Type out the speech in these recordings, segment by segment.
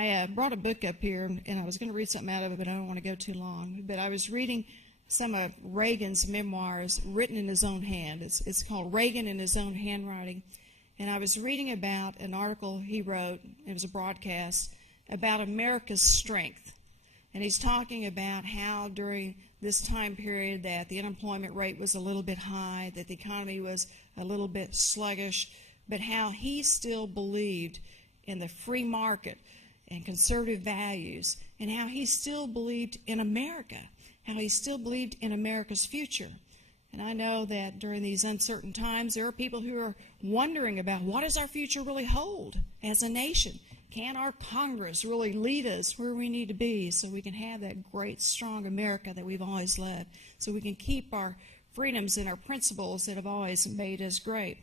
I brought a book up here, and I was going to read something out of it, but I don't want to go too long. But I was reading some of Reagan's memoirs written in his own hand. It's called Reagan in His Own Handwriting. And I was reading about an article he wrote, it was a broadcast, about America's strength. And he's talking about how during this time period that the unemployment rate was a little bit high, that the economy was a little bit sluggish, but how he still believed in the free market and conservative values, and how he still believed in America, how he still believed in America's future. And I know that during these uncertain times, there are people who are wondering about what does our future really hold as a nation? Can our Congress really lead us where we need to be so we can have that great, strong America that we've always loved, so we can keep our freedoms and our principles that have always made us great?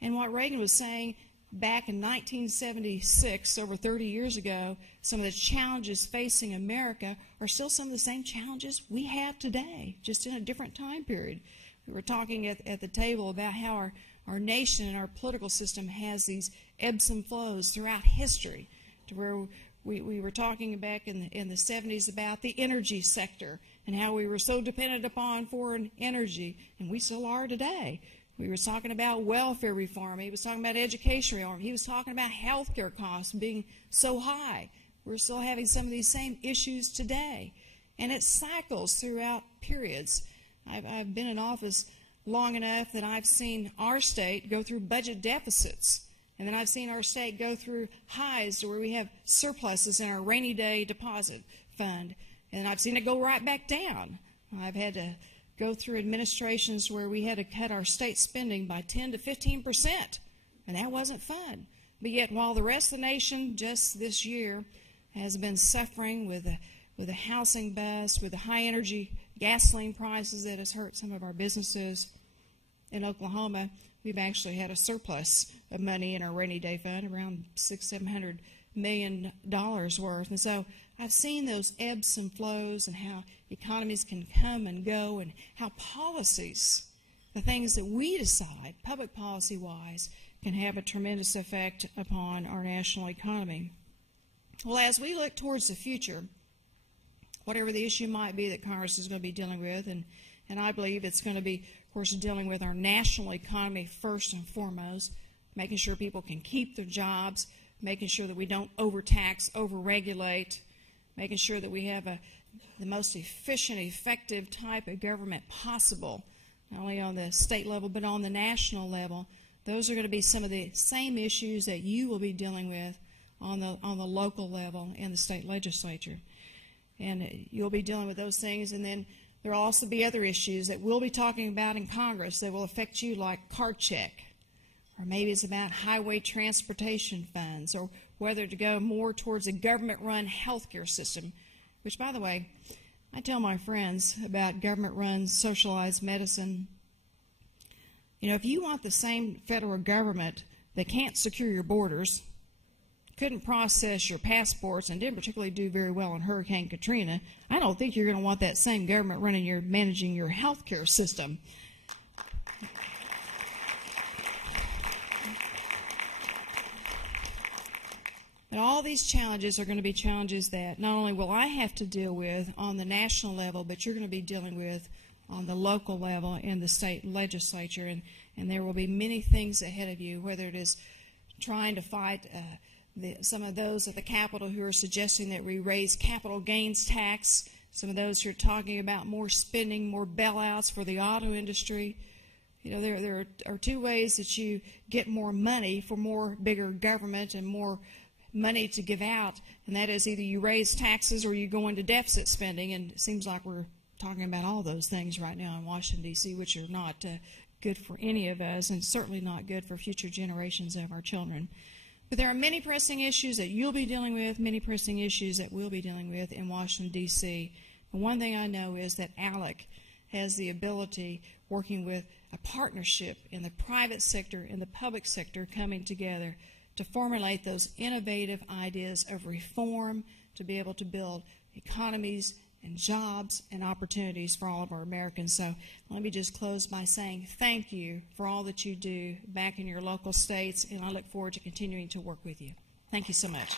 And what Reagan was saying back in 1976, over 30 years ago, some of the challenges facing America are still some of the same challenges we have today, just in a different time period. We were talking at the table about how our nation and our political system has these ebbs and flows throughout history, to where we were talking back in the 70s about the energy sector and how we were so dependent upon foreign energy, and we still are today. We were talking about welfare reform. He was talking about education reform. He was talking about health care costs being so high. We're still having some of these same issues today. And it cycles throughout periods. I've been in office long enough that I've seen our state go through budget deficits. And then I've seen our state go through highs to where we have surpluses in our rainy day deposit fund. And I've seen it go right back down. I've had to go through administrations where we had to cut our state spending by 10 to 15%, and that wasn't fun. But yet, while the rest of the nation just this year has been suffering with the housing bust, with the high energy gasoline prices that has hurt some of our businesses, in Oklahoma, we've actually had a surplus of money in our rainy day fund, around $600–700 million worth. And so I've seen those ebbs and flows and how economies can come and go, and how policies, the things that we decide, public policy-wise, can have a tremendous effect upon our national economy. Well, as we look towards the future, whatever the issue might be that Congress is going to be dealing with, and I believe it's going to be, of course, dealing with our national economy first and foremost, making sure people can keep their jobs, making sure that we don't overtax, overregulate, making sure that we have the most efficient, effective type of government possible, not only on the state level but on the national level. Those are going to be some of the same issues that you will be dealing with on the local level in the state legislature. And you'll be dealing with those things, and then there will also be other issues that we'll be talking about in Congress that will affect you, like card check, or maybe it's about highway transportation funds, or whether to go more towards a government-run healthcare system, which, by the way, I tell my friends about government-run socialized medicine. You know, if you want the same federal government that can't secure your borders, couldn't process your passports, and didn't particularly do very well in Hurricane Katrina, I don't think you're going to want that same government managing your healthcare system. But all these challenges are going to be challenges that not only will I have to deal with on the national level, but you're going to be dealing with on the local level in the state legislature. And there will be many things ahead of you, whether it is trying to fight some of those at the Capitol who are suggesting that we raise capital gains tax, some of those who are talking about more spending, more bailouts for the auto industry. You know, there are two ways that you get more money for more bigger government and more money to give out, and that is either you raise taxes or you go into deficit spending, and it seems like we're talking about all those things right now in Washington, D.C., which are not good for any of us, and certainly not good for future generations of our children. But there are many pressing issues that you'll be dealing with, many pressing issues that we'll be dealing with in Washington, D.C. And one thing I know is that ALEC has the ability, working with a partnership in the private sector and the public sector coming together, to formulate those innovative ideas of reform to be able to build economies and jobs and opportunities for all of our Americans. So let me just close by saying thank you for all that you do back in your local states, and I look forward to continuing to work with you. Thank you so much.